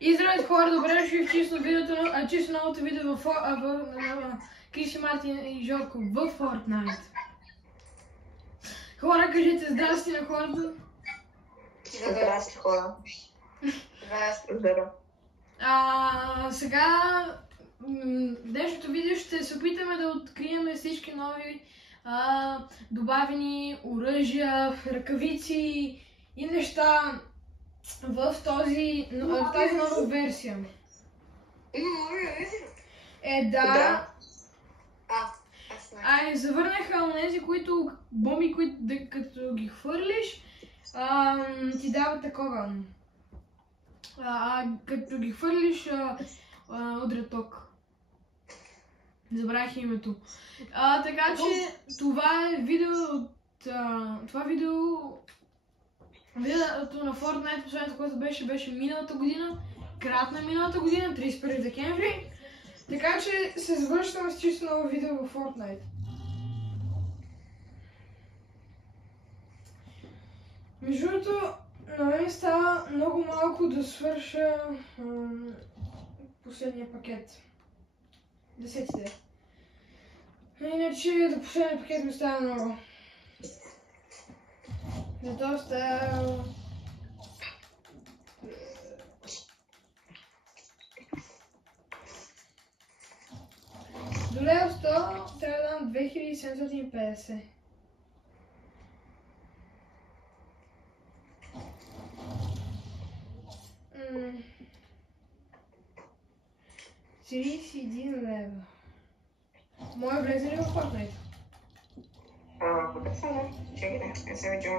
И здравейте хора, добре дошли в чисто новото видео в Криси, Мартин и Жорко в Fortnite. Хора, кажете здрасти на хората. Здрасти хора. Здрасти. Здравейте. Сега днешното видео ще се опитаме да открием всички нови добавени оръжия, ръкавици и неща в тази нова версия. Да. Завърнаха онези, които бомби, които като ги хвърлиш, ти дава такова. Като ги хвърлиш, удря ток. Забравих името. Така че това е видеото на Fortnite, последното, което беше миналата година, крат на миналата година, 31 декември. Така че се завършваме с чисто ново видео в Fortnite. Между другото, на мен става много малко да свърша последния пакет. 10-те. Иначе до последния пакет ми става много. Зато става... До левел 100 трябва да дам 2750. Mm. 31 лева. Моя влезе ли в Fortnite? Къде съм, да? Чекай, не се видим.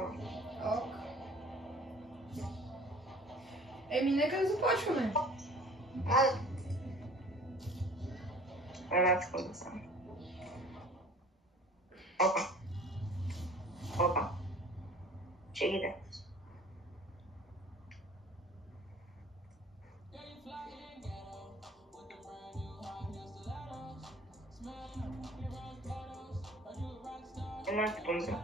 Ок. Нека да започваме. Една секунда само. Опа. Чекай, да. Една секунда.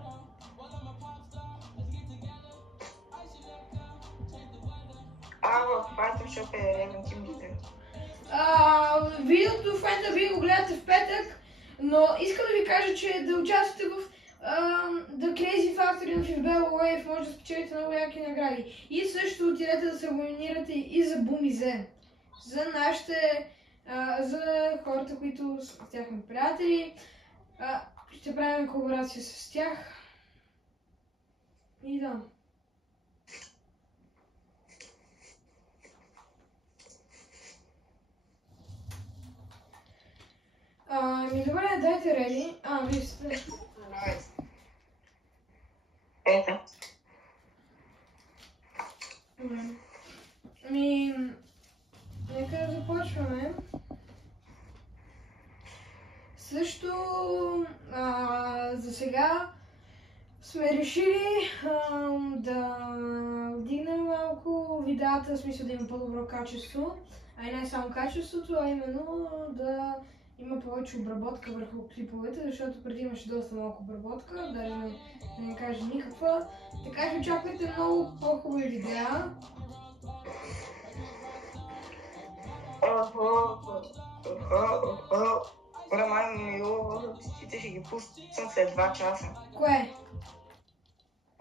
В Photoshop е ревентимите. Видеото в момента вие го гледате в петък, но искам да ви кажа, че да участвате в The Crazy Factory в Bell Wave, може да спечелите много яки награди. И също отидете да се абонирате и за Бумизе. За нашите, за хората, които са тяхни приятели. Ще правим колаборация с тях. И да. Добре, дайте реди. Вие сте. Ето. Добре. Нека да започваме. Също, за сега сме решили да вдигнем малко видеята, в смисъл да има по-добро качество, а и не само качеството, а именно да има повече обработка върху клиповете, защото преди имаше доста малко обработка, даже да не кажа никаква. Така че очаквайте много по-хубави видеа. Романците ще ги пускам след 2 часа. Кое?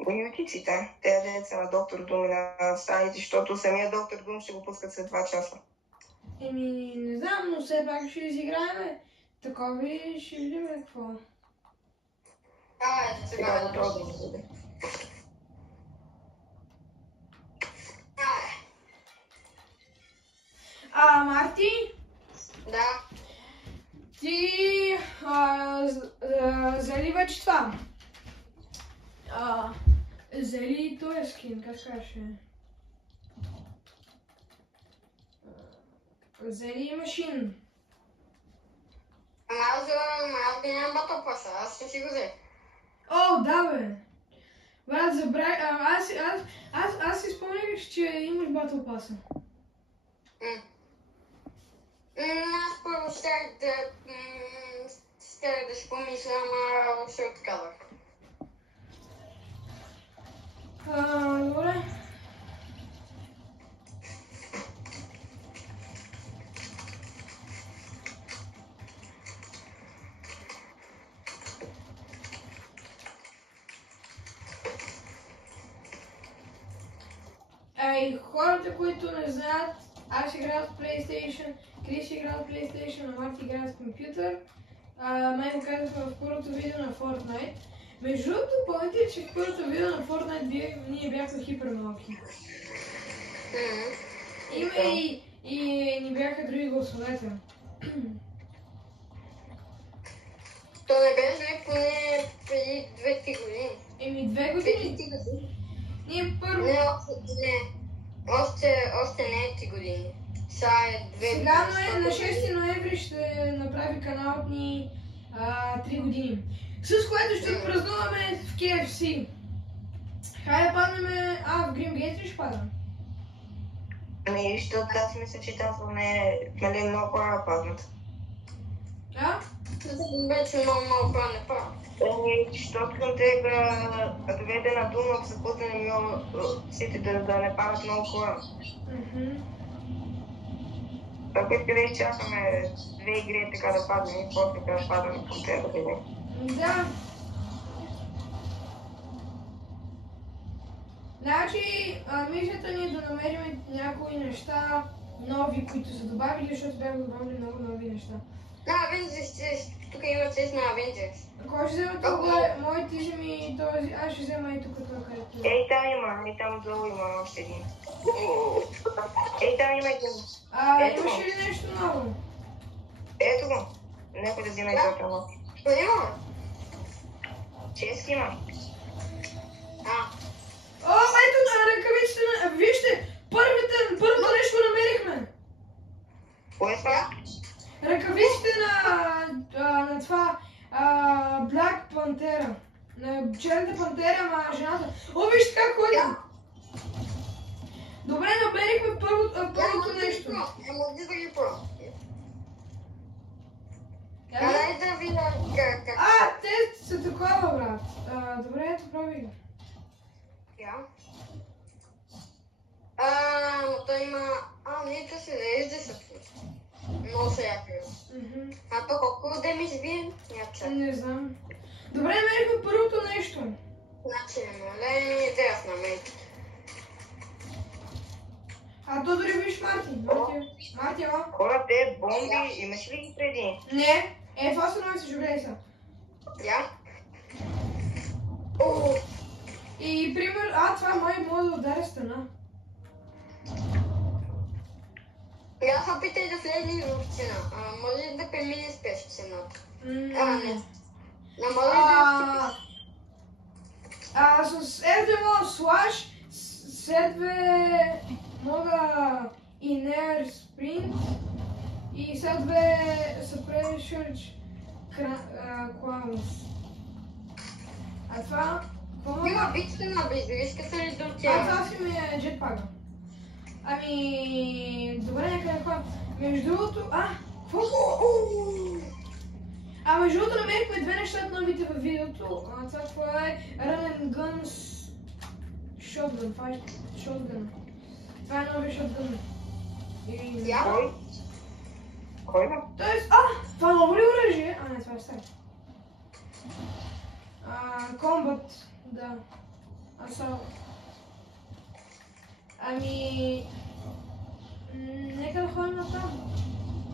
Ютиците, те деца на доктор Дум на стаите, защото самия доктор Дум ще го пускат след 2 часа. Не знам, но все пак ще изиграем. Такова и ще видим какво. Сега го трудно да бъде. Марти? Да. Ти зали вече това? Зали този скин, как каже? Зали машин. Аз нямам батъл паса, аз ще си го взе. Да бе! Брат, забравя, аз си спомнях, че имаш батъл паса. Аз първо щях да си помисля, ама се отказах. Добре. И хората, които не знаят, аз играя с PlayStation, Крис играе с PlayStation, а Марти играе с компютър. Май го казахме в първото видео на Fortnite. Между другото, помните ли, че в първото видео на Fortnite ние бяхме хипер малки? Има и ни бяха други гласовете. То не беше ли поне преди 2-3 години? 2 години? Ние първо... Не, още не 3 години. Сега на 6 ноември ще направи канал от ни 3 години. С което ще празнуваме в KFC. Хайде паднем... в Гримгейт ли ще падам? Защото аз мисля, че там нали, много хора паднат. Вече много хора не падат. Защото към тега да доведе на Дума, се пуснем сите да не падат много хора. Така искаме да изчакаме 2 игри така да паднем и после да падаме към тега да видим. Да. Значи, мисията ни е да намерим някои неща нови, които са добавили, защото бяха добавили много нови неща. Avengers, тук има цвет на Avengers. Кой ще взема това? Мой ти вземи този, аз ще взема и тук това, където е. Там има, там долу има още един. Там има един. Имаш ли нещо ново? Ето го. Некой да взема и това право. Има. Чески има. Ето на ръкавиците на... Вижте! Първото нещо намерихме! Кое е това? Ръкавиците на това... Black Pantera. На черната пантера, ама жената. Вижте как ходим! Добре, намерихме първото нещо. Може да ги про. Дай да видя как. Те са такова, брат. Добре, ето прави го. Но той има... не, то се зарежда се пуска. Много се яко. То колко демидж бие? Не знам. Добре, намерихме първото нещо. Значи, не идея на мен. То дори виж Марти, ела. Хора, те бомби, имаш ли ги преди? Не, това станови се, жугрей са. И пример, това май може да ударя стена. Аз опитай да влезе в стена. Може да премине спеш стената. Не. Може да с R2 мога слаш, с R2 мога inner sprint и с R2 suppressure clowns. Това... Има бичка на безриската ли до тя? Това си ми е джетпага. Добре, нека да ходим. Между другото... Какво? Между другото намерихме 2 неща от новите във видеото. Това е Run and Gun Shotgun. Това е shotgun. Това е новия shotgun. Кой да? Тоест, това ново ли оръжие? Не, това е старо. Combat, да. Нека да ходим на там.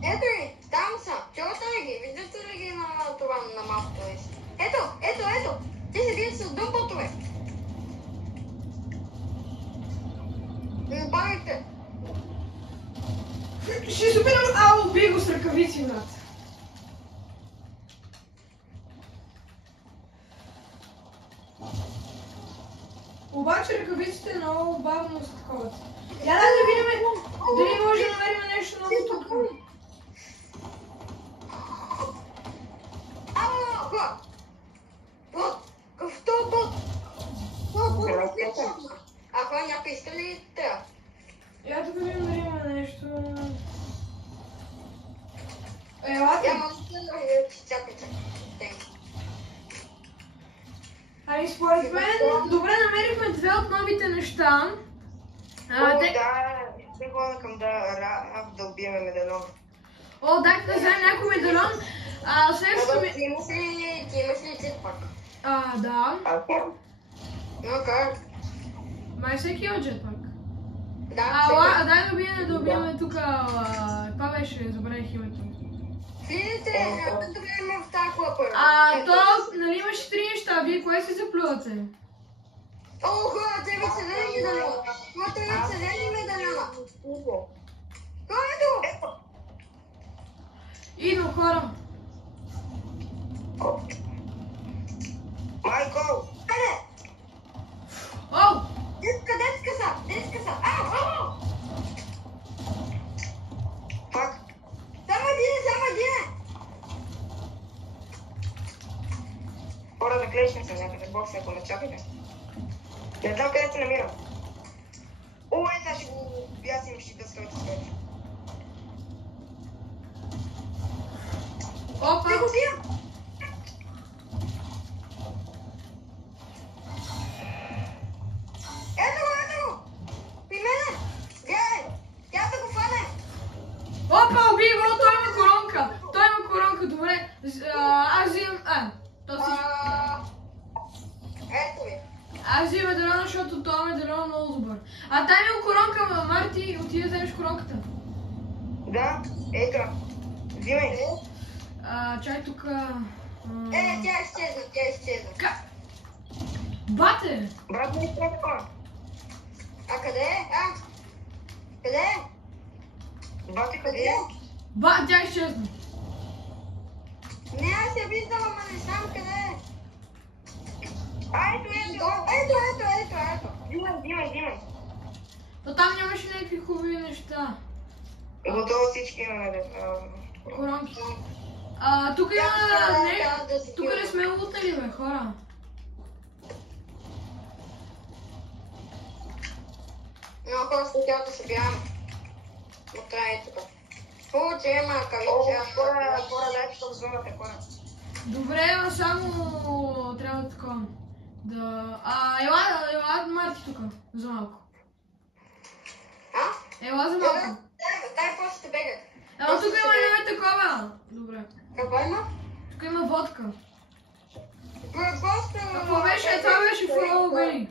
Ето ли, там са. Чувате ли ги? Виждате ли ги на това, на мапата? Ето. Те се бият с дупотове. Не парите. Ще се опитам, убий го с ръкавици, брат. Обаче ръкавиците много бавно се таковат. Да видим дали може да намерим нещо ново тук. Какъв бот? Ако някой иска ли трябва? Я тук видим дали има нещо... Елате! Чакайте. Според мен, добре намерихме 2 от новите неща. Ще ходя към да убиеме медалон. Дай да вземем някой медалон. Следващото ми... Ти имаш ли джетпак? Да. Но как? Май всеки има джетпак. Да, Дай да убием тук. Това беше, забравих името. Влизайте, да гледаме в тази клапа. То, нали имаше 3 неща, вие кое си заплювате? О, хора, те вече зелени медальона. Те вече зелени медальона. Кой е тук? Идвам, хора. Майкъл! Къде? Оу! Детска са. Ау! Пак! Само един. Хора, да клещим се някъде, бог се, ако не чакайте. Не знам къде се намирам. О, сега ще го бясим, ще да стойте. Опа! Ти го бия. Ето го. При мене. Гледай. Тя да го фане. Опа, убий го, той има коронка. Добре. Аз взимам... Ето ви. Аз взимам медальона, защото това медальон е много добър. Там има коронка, Марти, отиде да вземеш коронката. Да, ето. Взимай. Чай тук... Тя изчезна. Бате! Брат, не изтрепа. А къде е? Къде е? Бати, къде е? Тя изчезна. Не, аз я виждам, ама не знам къде е. Ето. Взимай. Но там нямаше някакви хубави неща. Готово всички имаме. Коронки. Тук има... Тук не сме лутали, бе, хора. Много хора с тялото се бягаме. Но трябва и тук. Хубаво, че има кавича. Хора, дайте към зоната, хора. Добре, но само трябва такова. Ела Марти тук, за малко. Ела за малко. Дай после ще бегат. Тук има такова. Добре. Какво има? Тук има водка. Просто... Какво беше? Това беше фурово бери.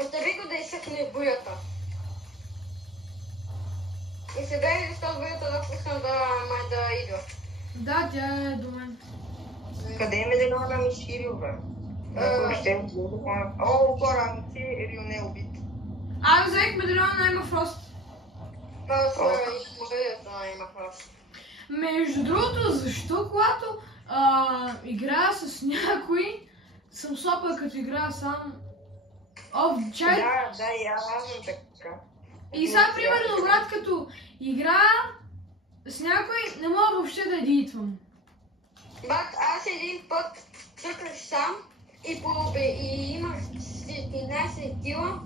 Остави го да изсъхне бурята. И се бери, защото бурята да пусна да идва. Да, тя е до мен. Къде е медальона ми Ширил, бе? О, хора, Ширил не е убит. Аз взех медальона на Ема Фрост. Просто морето има хрост. Между другото, защо когато играя с някой, съм сопа като играя сам? Чай... Да, и аз съм така. И сега, примерно, брат, като играя с някой, не мога въобще да едитвам. Бат, аз един път цъках сам и имах 14 кила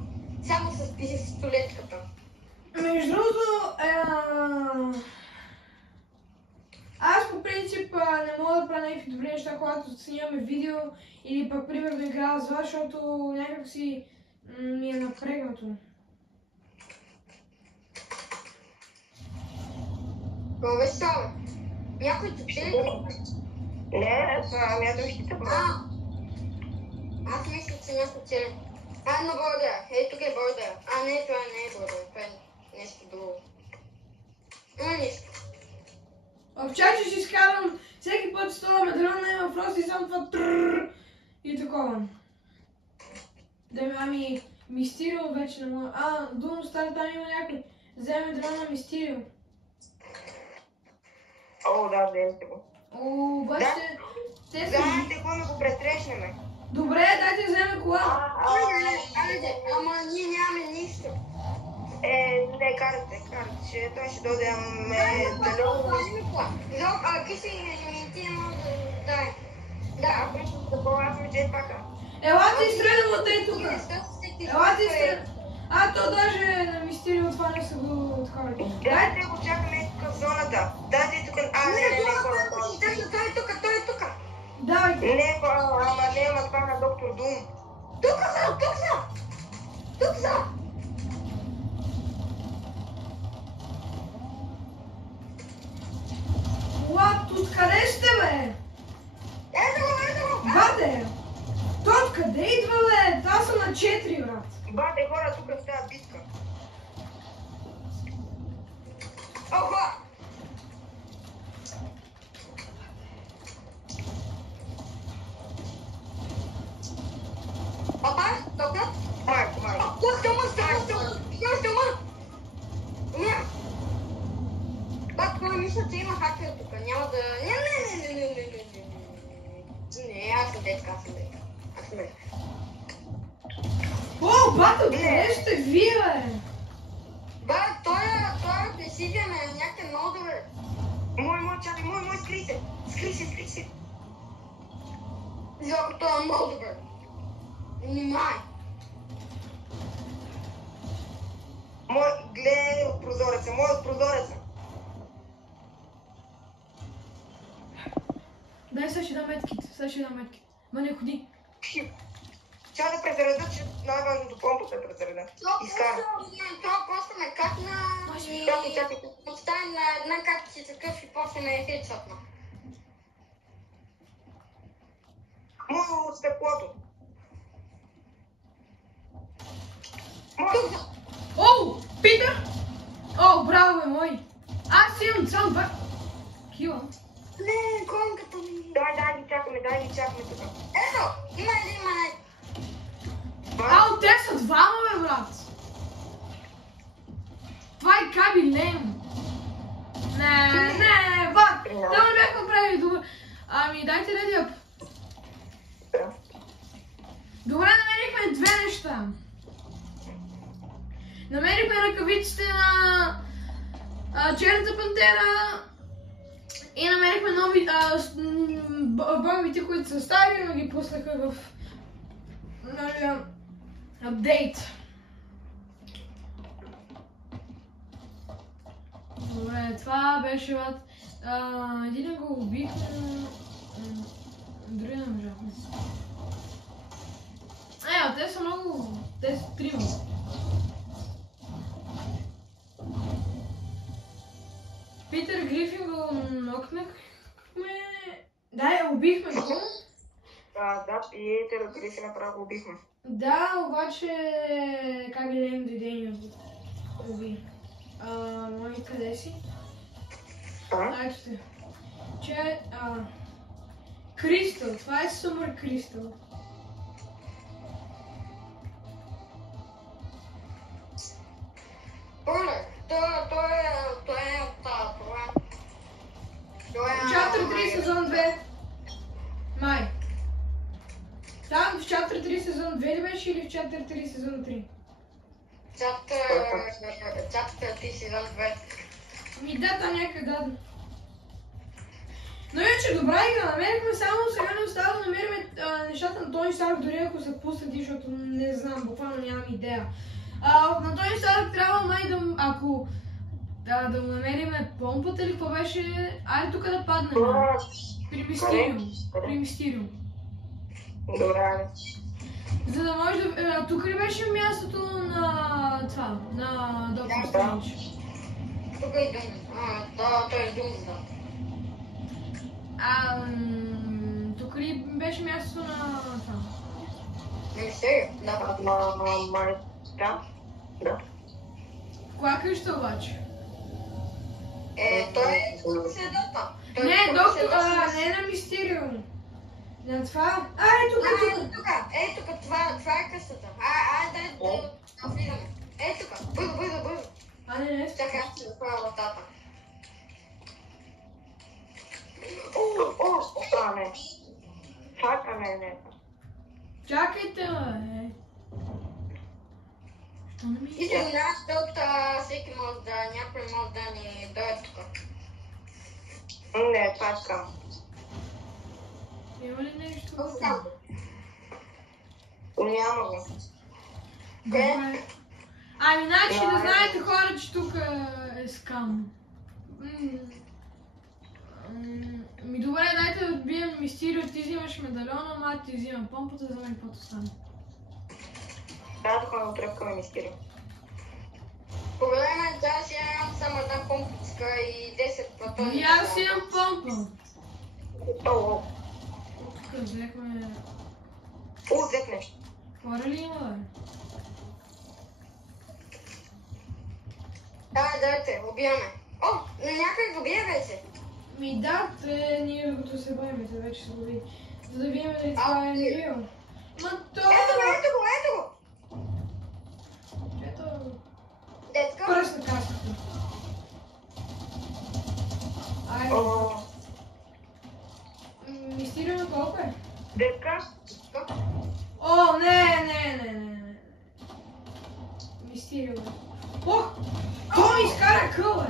само с пистолетката. Между другото, аз по принцип не мога да правя някакви добри неща, когато снимаме видео или пък примерно играя с вас, защото някак си ми е напрегнато. Какво беше това, бе? Някой те чели? Не, ами аз ще те правя. Аз мисля, че някой чели. На бордера. Ей, тук е бордера. Не, това не е бордера. Това е нещо друго. Нищо. Чай, че си изкарвам всеки път с това медальон на Ема Фрост и само това трррррр и такова. Ами, Мистерио вече не мога. Дуно стане, там има някой. Вземе медальон на Мистерио. О, да, вземете го. Обаче... Заедно го да го пресрещнеме. Добре, дайте вземе кола. Айде, ама ние нямаме нищо. Не, карате, че той ще дойде далеко. Киси и ти не може да дай. Да, просто да по-лазим джетпака. Елате изстреляме от тъй тук. Елате изстреляме. То даже на Мистерио това не са го такова. Дайте го чакаме тук в зоната. Дайте тук... Не, хора. Той е тук. Давайте. Не, ама не, това на доктор Дум. Тук са. Откъде сте, бе? Ето го. Бате! Той откъде идва, бе? Аз съм на 4, брат. Бате, хора, тук в тази битка. Пак той мисля, че има хакер тук. Няма да... Не, аз съм детка. О, бато, къде сте вие, бе? Ба, той е пресиден, някакъв много добър. Мой, чакай, мой, скри се. Защото той е много добър. Внимай. Гледай от прозореца, от прозореца. Дай, сега ще дам медкит. Ма не ходи. Чакай да презареда, че най-важното помпата е презареда. Изкара. Това просто ме катна. Чакай. Поставям на една карта си такъв и после ме е хедшотна. Мой от стъклото. О, Питър! О, браво, бе, мой. Аз имам само два кила. Не, конката ми. Дай ги чакаме тук. Ето, има един манет. Ау, те са двама, бе, брат. Това е Каби Лем. Не, брат. Те ме бяха правили добър. Ами, дайте редиап. Добре, намерихме две неща. Намерихме ръкавиците на Черната пантера и намерихме нови бомбите, които са стари, но ги пуснаха в новия апдейт. Добре, това беше един го убихме, дори не можахме. Те са много, те са трима. Питър Грифин го нокнахме. Да, убихме го. Да, Питър Грифин направо го убихме. Да, обаче как ли дойде и ни уби. Мои, къде си? Ето те. Кристал, това е Сумър Кристал. Той е от това. Chapter 3 сезон 2. Май. Там в Chapter 3 сезон 2 ли беше или в Chapter 3 сезон 3? Chapter 3 сезон 2. Ми да, там някъде да. Но иначе добра игра, намерихме само сега не остава да намерим нещата на Тони Старк, дори ако са пуснати, защото не знам, буквално нямам идея. На Тони Старк трябва май да, ако да му намериме помпата или какво беше, айде тук да паднем. При Мистериум. Добре. За да може да... тук ли беше мястото на това, на Доктор Стрендж? Тук е Дум. Той е Дум, да. Тук ли беше мястото на това? Мистериум, да. Да. Коя къща обаче? Той е следата. Не, доктор, не на Мистериум. На това... тук. Тук, това е къщата. Айде да влизаме. Тук, бързо. Не. Чакай, аз ще направя вратата. Не. Чакай, не. Чакайте, бе. Що не ми... И се минаваш, защото всеки може да, някой може да ни дойде тук. Не, това е скам. Има ли нещо? Няма го. Добре. Значи да знаете хора, че тук е скам. Добре, дайте да отбием Мистерио, ти взимаш медальона, ама ти взимам помпата, за мен каквото стане. Да, тук ме отрепкаме Мистерио. По време на тази имам само една помпичка и 10 патрони. И аз имам помпа. Тук взехме... Взех нещо. Хора ли има, бе? Дайте, убиваме. Някой го бие вече. Да, ние докато се бавим, те вече се гови. За да видим дали това е нивил. Ето го! Ето... Детка. Пръсна каската. Дай О, Мистериум колко е? дека. О, не. Мистериум. Ох! То ми изкара къл, бе!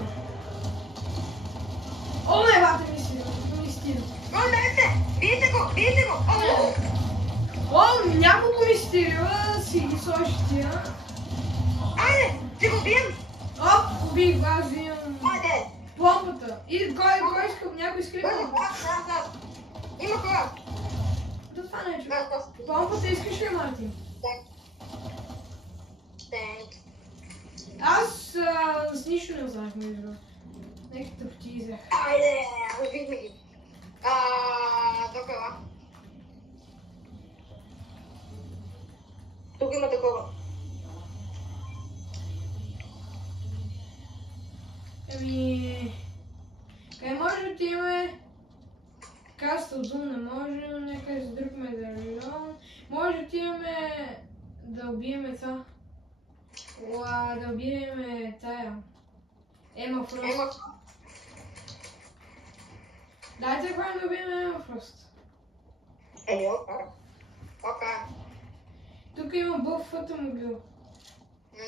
О, не, бате, Мистериум. О, дайте! Бийте го! О, няколко Мистериума си ги сложи тия. Айде, ти го бием! Оп, убих, аз имам Айде! помпата. И кой иска, някой иска ли помпа? Аз. Има хора! Да, това не е чу. Аз. Помпата искаш ли, Мартин? Тенк. Аз с нищо не останах между другото. Нека тъпти взех. Айде, убихме ги. Докъла. Тук има такова. Еми... Къде може да отиваме? Кастъл Дум не може, нека с друг медальон. Може да отиваме да убиеме това. Да убиеме тая. Ема Фрост. Дайте да убиеме Ема Фрост. Окей. Тук има бъв автомобил.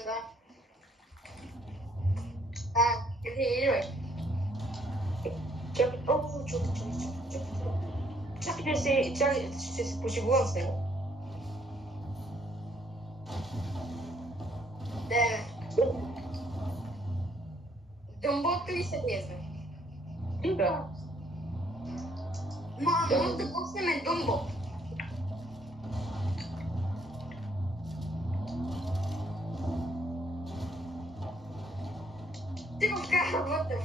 Да. Идвай. Чакай, чакай, ще се пошегувам с него. Думбо ли се влезе? Да. Може да пуснем Думбо. Ти го вкара вътре,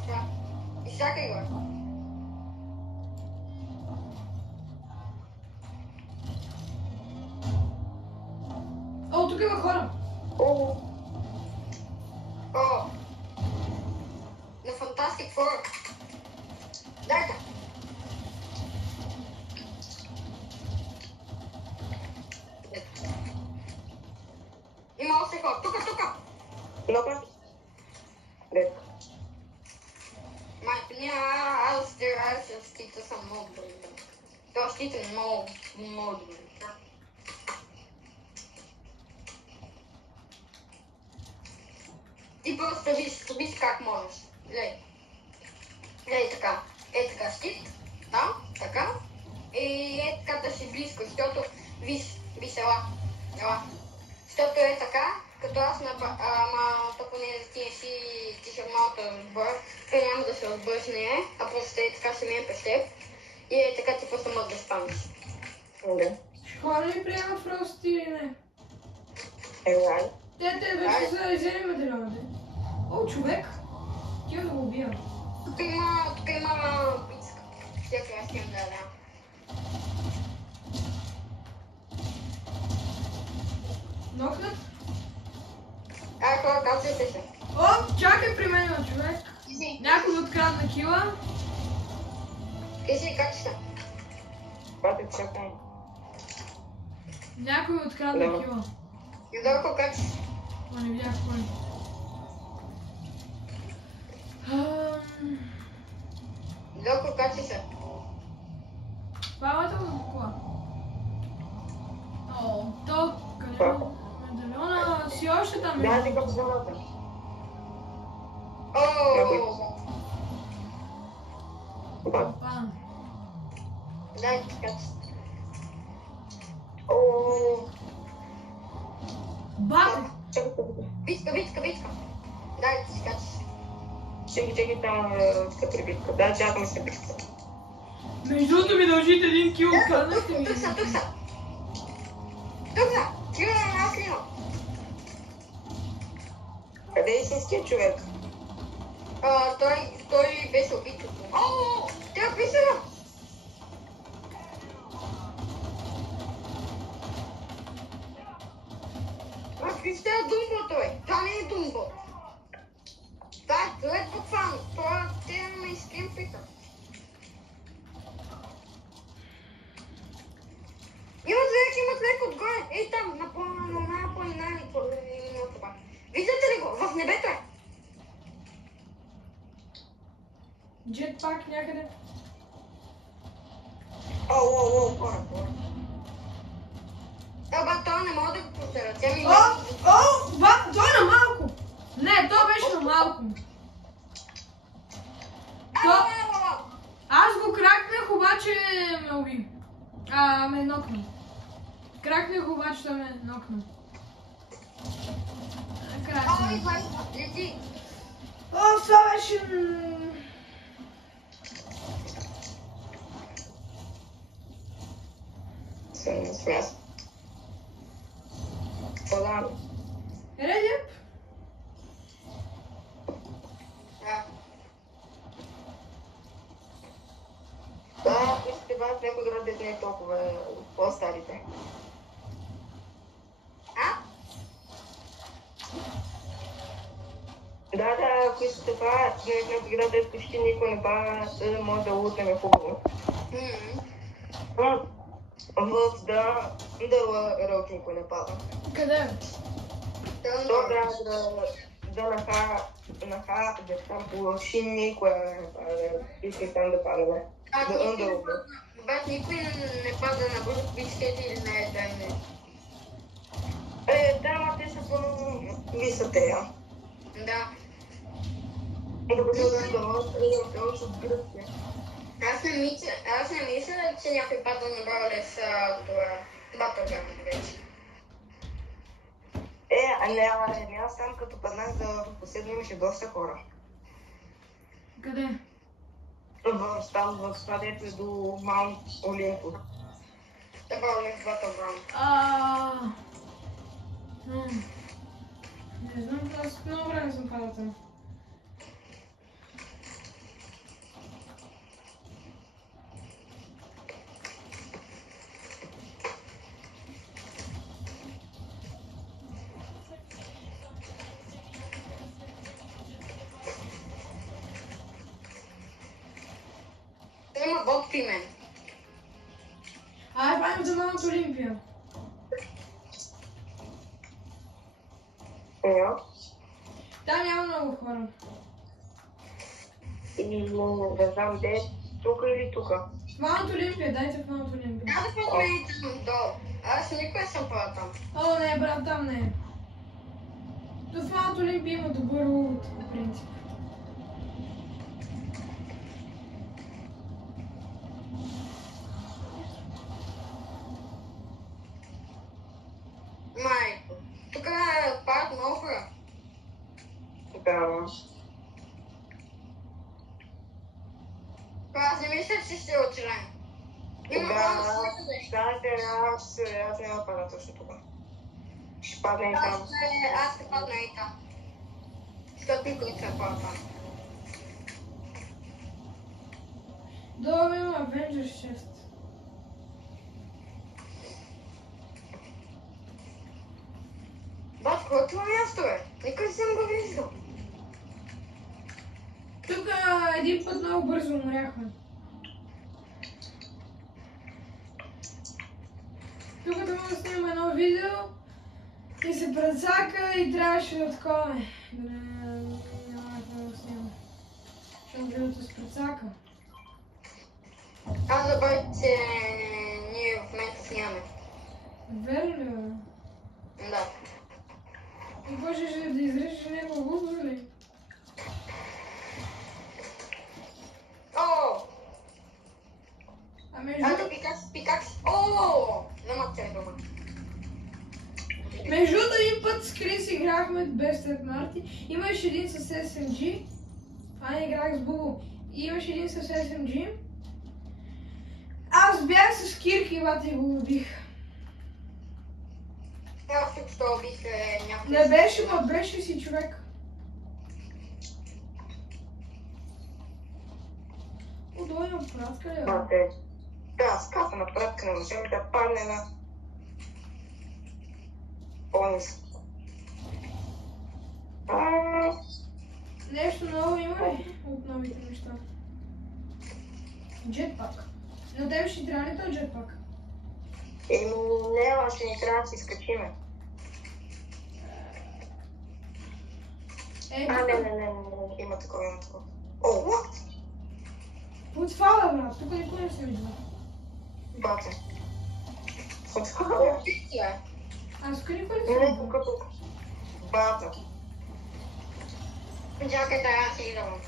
изчакай го. О, тук има хора. О, На Fantastic Four. Дайте. Има още хора. Тук. много. Дека. Май, аз щита съм много добре. Това щита е много добре. Ти просто виж как можеш. Гледай така. Така щит. Там, така. И така да си близко, защото виж, ела. Защото е така, като аз ако не ти ще малко да разбърш, той няма да се разбърш с нея, а просто така ще мине през теб. И така ти просто можеш да спамиш. Да. Хора ли приема Фрост или не? Елай. Те вече са взели медальоните. О, човек! Тя да го убия. Тук има бицка. Всяка аз имам да дам. Нокнат? Хора, казвайте се. О, чакай при мен има човек. Изи. Някой открадна кила. Изи, как ще? Пате, чакай. Някой открадна Да. кила. Юдорко, как ще? О, не видях кой. Юдорко, как ще се? Павата го кола. О, то къде е медальона? Си още там Да, е. ти как зоната. Опа. Опа. Дай, как ще? О, Бате! чакай. Бицка. Дай, ти скачаш. Чакай там така прибитка. Да, чакам се битка. Между другото ми дължите 1 кил, откраднахте ми. Тук са. Аз ли имам? Къде е истинският човек? Той беше убит от това. Тя писана! Вижте Думбо той. Това не е Думбо. Това е буквално. Това те ме изкемпиха. Има човек отгоре. Ей там, на планина или това. Виждате ли го? В небето е. Джетпак някъде. О, хора. Бат, това не мога да го постера. Тя ми... Бат, той е на малко. Не, той беше на малко. Аз го кракнах, обаче ме уби. Ме нокна. Кракнах, обаче той ме нокна. Лети. Това беше... Смяс. Подам. Редип? Да, искате бъдат някой град, дет не е толкова по-старите. Да, ако искате това, някой град, дет почти никой не ба, да може да лутнем хубаво. В да рълки никой не пада. Къде? То да наха, да там по шин никой не пада, иска там да пада, бе. Да ъндълга. Бат, никой не пада на бързопичките или не е тайне. Да, ама те са по-висоте, я. Да. Докато да още от гръбки. Аз не мисля, че някой пада на Баулес Батълган вече. Не, аз там като паднах за последно имаше доста хора. Къде? В това дето е до Маунт Олимпус. Да, Баулес Батълган. Не знам, аз много време съм падал там. Има бот при мен. Правим за Маунт Олимпия. Там няма много хора. Не знам де, тука или тука. Маунт Олимпия, дайте в Маунт Олимпия. Няма да падаме там долу. Аз никой не съм падал там. Не, брат, там не е. В Маунт Олимпия има добър лут, по принцип. Майко, тук падат много хора. Да. Аз не мисля, че ще оцелеем. Аз няма да падна точно тук. Ще падна и там. Аз ще падна и там. Защото никой не се пада там. Долу има Avengers 6. Бат, кой е това място, бе? Никой съм го виждал. Тук един път много бързо умряхме. Тук да мога да снимам едно видео и се прецака и трябваше да такова. Да няма да го снимам. Защото видеото се прецака. Аз забравих, че ние в момента снимаме. Верно ли, бе? Да. И можеш да изрежеш него губо ли? Ето пикакс. Нема цел дома. Между един път с Крис играхме без Тед Марти. Имаше един с SMG. Не играх с Бубо. Имаше един с SMG. Аз бях с Кирки, бата, и го убих. Аз тук що убих някой. Не беше, но беше си човек. Отдолу има пратка ли? Да, скапа на пратка, не можем да падне на по-ниско. Нещо ново има ли от новите неща? Джетпак. На тебе ще трябва ли този джетпак? Не, ще ни трябва да си скачиме. Не, има такова. What? Отваля, брат, тук никой не се вижда. Бате. Позиция. Аз тук никой не се Не, вижда. тук. Бата. Чакай да я си идвам.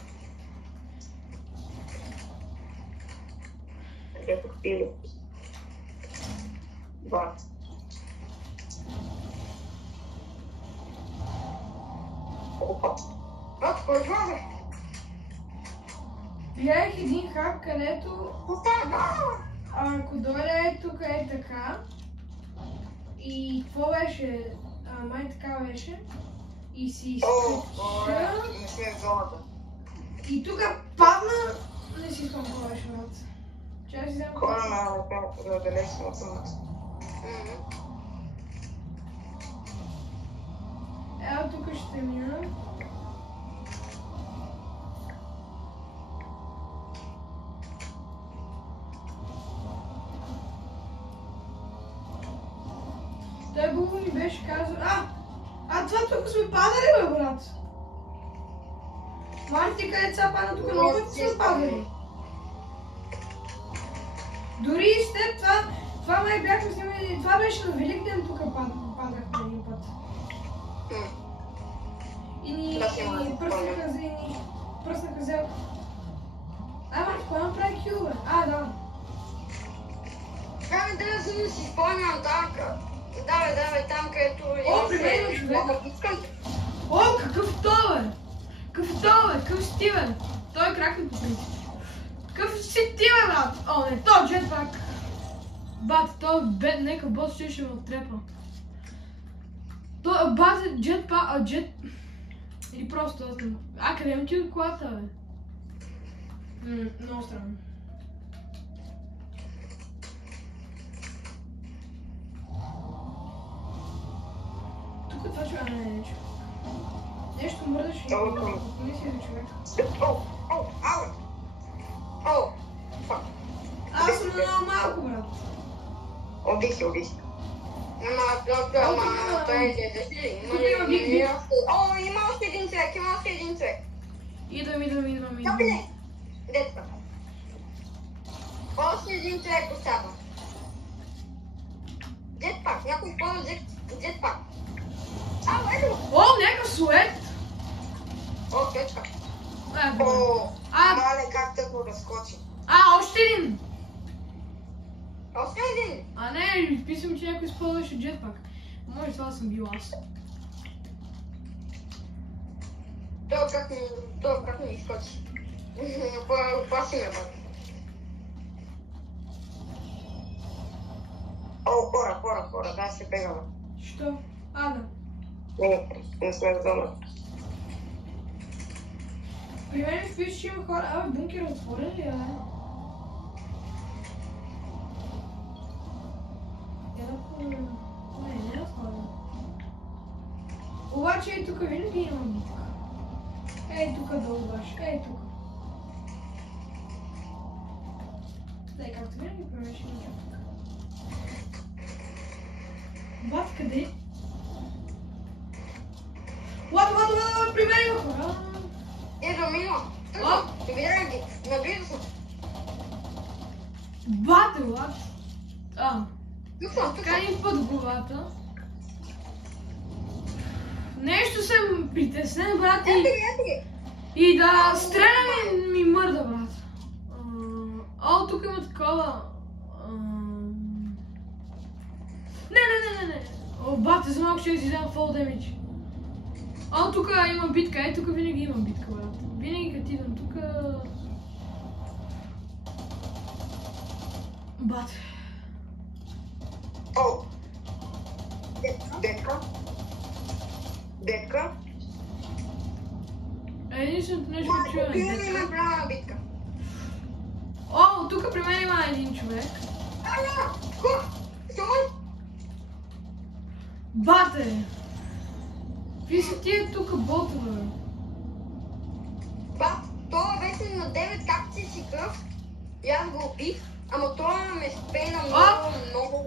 Къде тук пили? Бата. Опа. От кой това бе? Гледах един хак, където Остана. ако дойде тук е така и какво беше? Май така беше. И си изкача Не сме в зоната. и тук падна. Не си спомням какво беше, брат. Чай да си взема Хора на далеч съм от самата. Ето тук ще мина. Той Бубо ми беше казал... това тук сме падали, бе, брат! Марти, къде са падна тук? Много пъти сме падали. Дори и след това май бяхме снимали... Това беше на Великден, тук падахме един път. И ни пръснаха зелка. Марти, какво направи кю, бе? Да. Трябва да си спомням там. Да, там където... О, примерно човек. О, какъв то, бе? Какъв Стивен? Той е кракнат по принцип. Какъв си ти, бе, брат? О, не, то джетпак. Бат, то бед, нека бос ще ме оттрепа. То бат е джетпак, Или просто аз не... къде ми ти от колата, бе? Много странно. Тук това човек не е човек. Нещо мърдаше и не си за човек. Аз съм много малко, брат. Оби си. Той е си. Има още един човек. Идвам. Капине! Детка. Още един човек остава. Джетпак, някой използва джетпак. Ето! О, някакъв сует! О, джетпак. Мале, как да го разскочи? Още един! Още един! Не, писам, че някой използваше джетпак. Може това съм бил аз. То как ми изкочи? Паси ме, бе. Хора, дай се бегаме. Що? Да. Не сме в зона. При мен ми впише, че има хора. Бункер отворен ли, Не е отворен. Обаче тук винаги има битка. Тук долу баш, тук. Както винаги правеше ничего. Бат, къде? Лад, при мен има хора! Мила! Видях ги, наблизо съм. Бате, лад! Тук съм. Така ни път главата. Нещо съм притеснен, брат, и да стреля ми мърда, брат. Тук има такова... Не. Бате, за малко ще си взема фол демидж. Тук има битка, тук винаги има битка, брат. Винаги като идвам тук... Бате. Детка? Единственото нещо, че чуя е детка. Има голяма битка. Тук при мен има един човек. Бате! Какви са тия тук ботове? Това беше на 9 капци си кръв. И аз го убих. Ама това ме спейна много.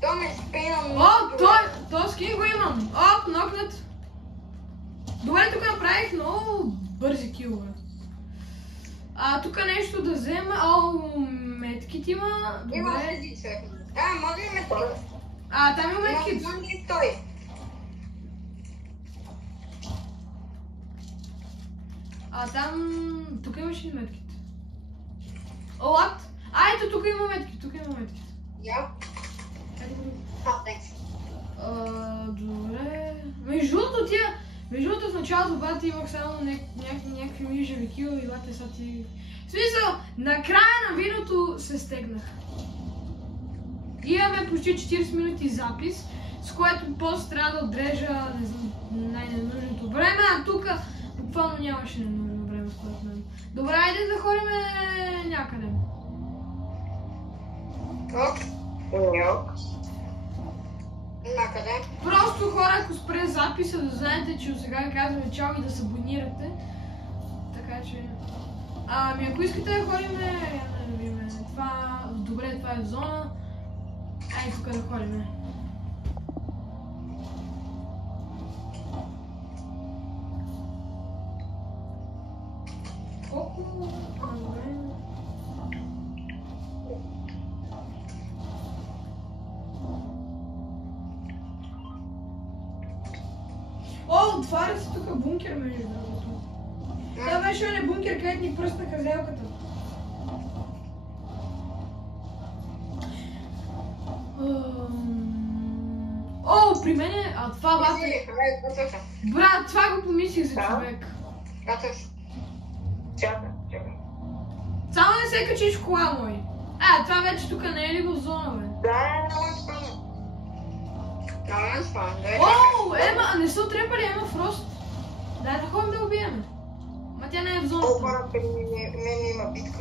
Това ме спейна много. Той скин го имам. Нокнат. Добре, тук направих много бързи килове. Тук нещо да взема. О, медкит има. Има Добре. един човек. Може ли ме Там има медкит. Може ли той? Там... Тук имаше ли медкит? Лад? Ето, тук има медкит, Я? Ето го. Тhanks. Добре. Между другото в началото бата имах само някакви мижави кила и бата са ти... В смисъл, накрая на видеото се стегнах. Имаме почти 40 минути запис, с което после трябва да отрежа най-ненужното време, а тук буквално нямаше ненужно време според мен. Добре, айде да ходим някъде. Накъде? Просто хора, ако спре записа, да знаете, че от сега казваме чао и да се абонирате. Така че... ако искате да ходим, това... Добре, това е в зона. Айде тук да ходим. Колко... Добре. О, отваря се тук бункер, между другото. Това беше не бункер, където ни пръснаха зелката. О, при мен е... това бате... Брат, това го помислих за човек. Чакай. Само не се качиш в кола, мой. Това вече тук не е ли в зона, бе? Да, много спомням. О, Ема, не са отрепали, Ема Фрост. Дай да ходим да убиеме. Ма тя не е в зоната. О, хора, мен има битка.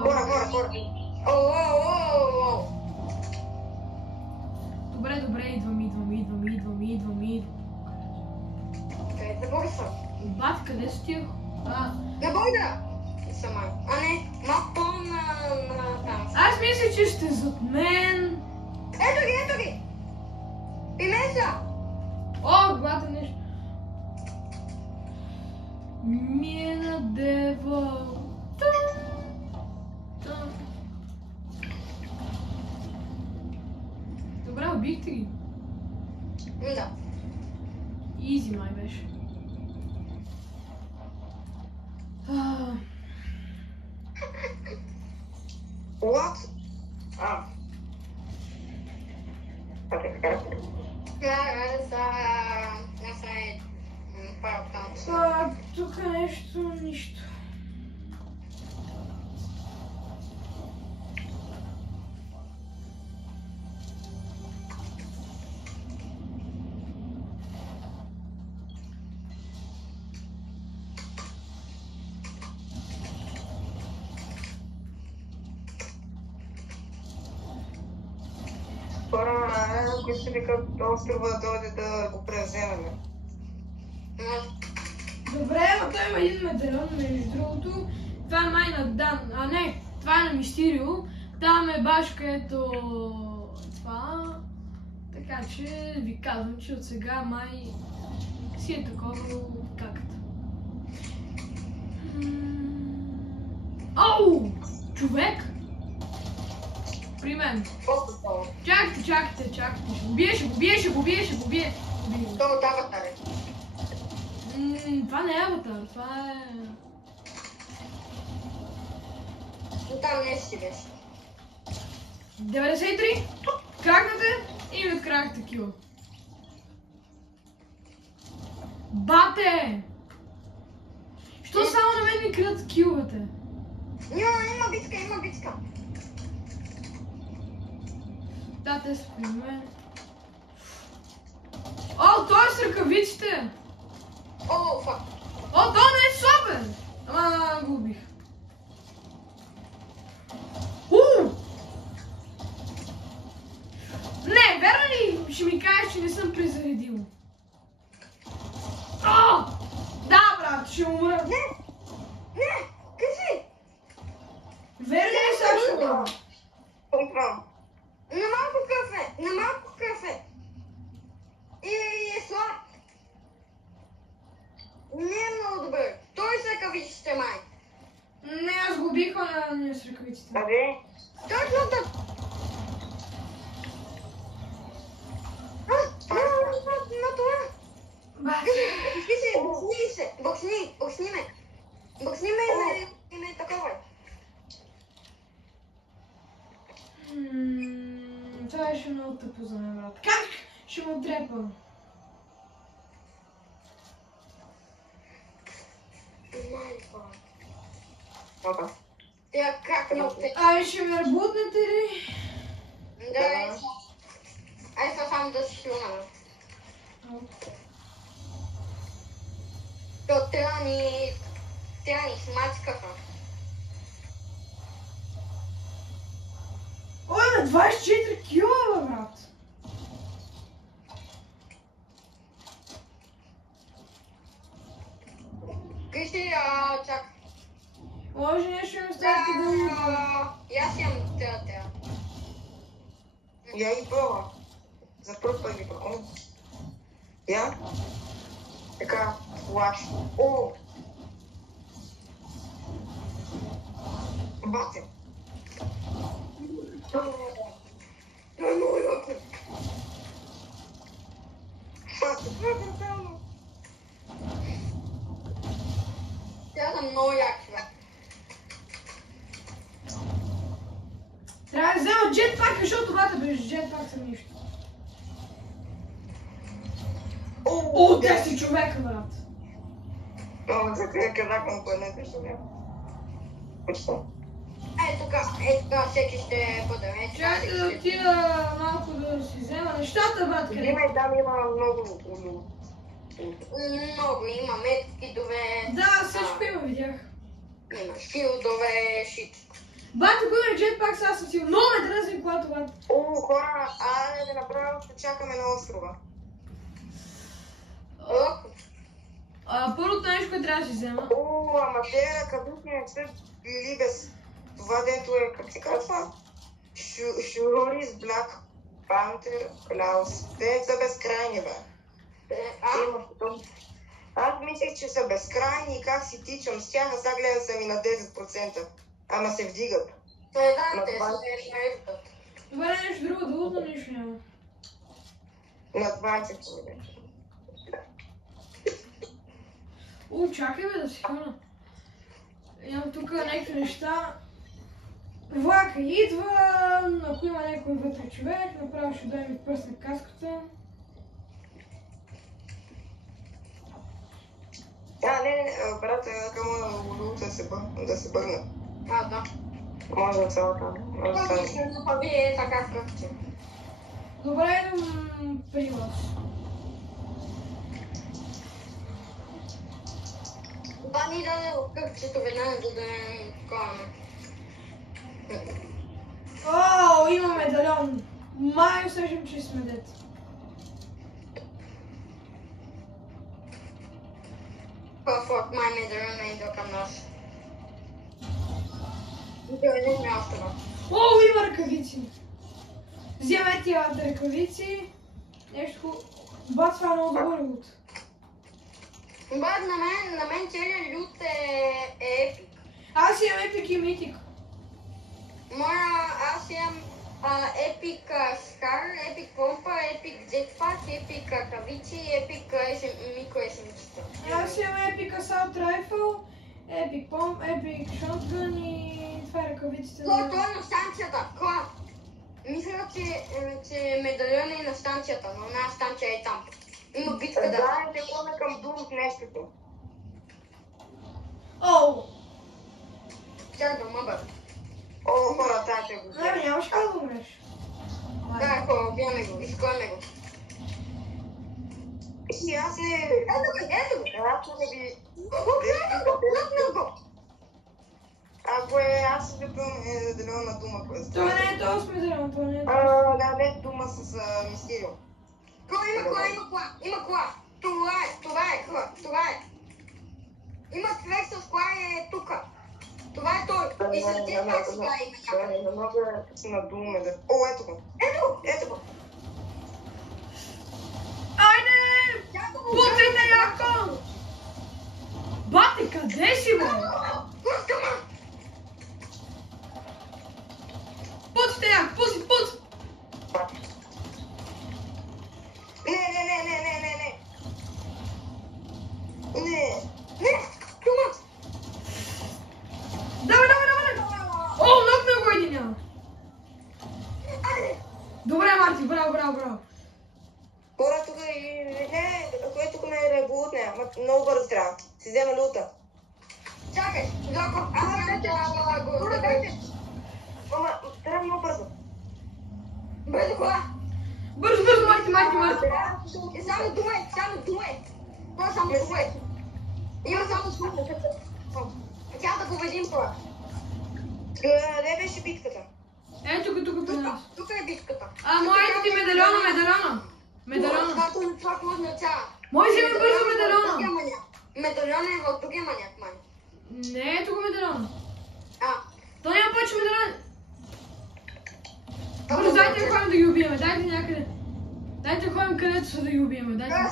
Хора. Добре, идвам. Къде да бърса? Бат, къде си тия? На бойда! Сама. Не, малко на там. Аз мисля, че сте зад мен. Ето ги! Пимеса! О, бата нещо. Мина дева. Добре, убихте ги. Да. Изи май беше. What? Тук нищо. Хора, ако ще вика острова да дойде да го превземем. Добре, но той има един медальон, между другото. Това е май на Дан. Не, това е на Мистерио. Там е баш където това. Така че ви казвам, че от сега май си е такова както. Оу! Човек! При мен. Чакайте. Ще го убие. То от аватар е. Това не е аватар, това е... Но там не си беше. 93, кракнате и ми открахте кил. Бате! Що само на мен ми крият киловете? Има битка. Да, те са при мен. О, той е с ръкавиците! О, фак. О, той не е слабен! Ама го убих. Не, верно ли ще ми кажеш, че не съм презаредил? Да, брат, ще умра. Не, кажи! Верно ли също? На малко кафе. И е слаб. Не е много добър. Той са кавичите, май. ние с ръкавиците. Къде? Точно така. На това. Бати. Боксни ме и ме такова. Това беше много тъпо за мен, брат. Как ще му трепа? Опа. Тя как не отте? Ай, ще ме работнете ли? Да, ай сега само да си слюна. То трябва ни смачкаха. Ой, 24 кила, бе, брат. Кажи, чак. Може нещо ми става да ми... И аз имам тея. Я и пробвам. За първ път ги пробвам. Я? Така, флаш. О! Бате! Това е много яко. Бате, това е брутално. Тя са много яки, бе. Трябва да взема джетпак, защото брата без джетпак съм нищо. О, 10 човека, брат. Много закрия казакам планета, ще няма. Почта. Така, всеки ще бъде. Чакайте да отида малко да си взема нещата, брат, къде? Има и там има много Много има медкидове. Да, всичко има, видях. Има шилдове, всичко. Бат, ако има джетпак, сега съм си много ме дръзни, когато бат. О, хора, айде да направо ще чакаме на острова. Първото нещо, което трябва да си взема. О, ама те кабутни не са били без това, дето е, как се казва? Шурис, Блак Пантер, Клаус. Те са безкрайни, бе. Аз мислех, че са безкрайни и как си тичам с тях, а сега гледам са ми на 10%. Ама се вдигат. Да, те се вдигат. Добре, нещо друго да лутна, нищо няма. На 20%. О, чакай бе да си хвана. Имам тук някакви неща. Влака идва, ако има някой вътре човек, направо ще дай ми пръсна каската. Не, брат, само да се бърна. Да. Може да цялата. Вие така кръвче. Добре, при вас. Да ни даде от кръвчето веднага да дадем такова. О, има медальон. Май усещам, че сме дет. Фак, май медальон не идва към нас. Да не място. О, има ръкавици. Вземай тия ръкавици. Нещо хубаво. Бат, това е много добър лут. Бат, на мен целият лют е епик. Аз имам епик и митик. Аз имам епик скар, епик помпа, епик джетпак, епик ръкавици, епик микро SMG. Аз имам епик асаут райфъл, епик помп, епик шотгън и това е ръкавиците. Това е на станцията. Кога? Мисля, че медальон е на станцията, но една станция е там. Има битка да... Да, те ходя към Дум с нещото. Оу! Чак да мъбър. О, хора, дайте го. Не, нямаш как да умреш. Да, хора, убиваме го, изкламе го. И аз не... Ето го! Аз не ви... Глътна го! Ако е, аз ще да на дума, което... Това не е толкова медальон, това не е Да, не дума с Мистерио. Има кола! Това е. Има човек с кола е тука. Това е той. И с jetpack сега има някой. Не мога да се надумаме да... О, ето го. Ето го. Айде! Путайте яко! Бате, къде си, бе? Доко, аз го Дайте! Мама, трябва много бързо. Бързо хора! Бързо, Марти! Само думай! Хора, само думай! Има само слух. Тя да го видим това. Къде беше битката? Ето тук при нас. Тук е битката. Моите ти медальона. Това какво означава? Мой взема бързо медальона. Медальона е в другия маняк, май. Не, ето го медальона. То няма повече медальони. Бързо, дайте да ходим да ги убиеме, дайте някъде. Дайте да ходим където са да ги убиеме. Хора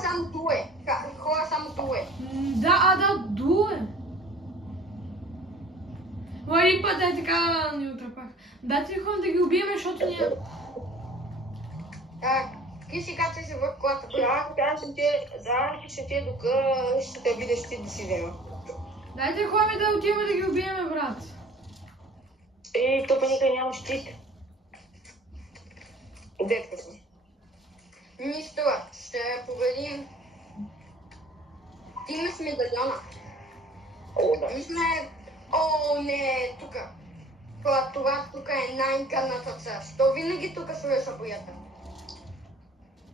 само дуе. Да, дуе. Моя път е така ни отрапах. Дайте да ходим да ги убиеме, защото ние... Ти сега се върх колата. Заедно ще ти дока, ще те видя, ще ти си взема. Дайте да ходим да отиваме да ги убиеме, брат. То па никъде няма щит. Детка си. Нищо, ще победим. Ти имаш медальона. Да. Ние сме... не, тука. Това тук е най-гадната част. То винаги тук свърша боята.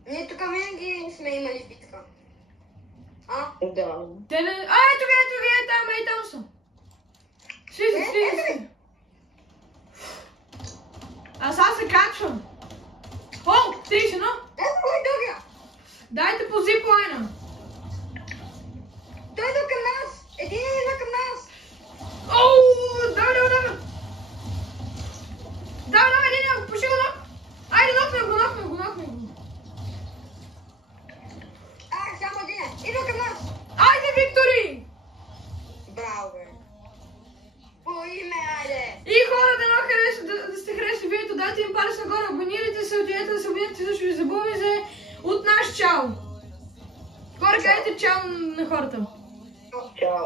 Ние тук винаги сме имали битка. Да. Ето ги, там са. Слизай. Аз се качвам. 31. Ето го и другия. Дайте по зиплайна. Той идва към нас. Един идва към нас. Давай. Давай, един, пуши го нок. Айде, нокне го. Само един. Идва към нас. Айде, Виктори! Браво, бе. По име, айде. И хората, да сте харесали видеото, дайте им палец нагоре, абонирайте се, отидете да се абонирате, също ви забавяйте от наш чао. Хора, кажете чао на хората. Чао.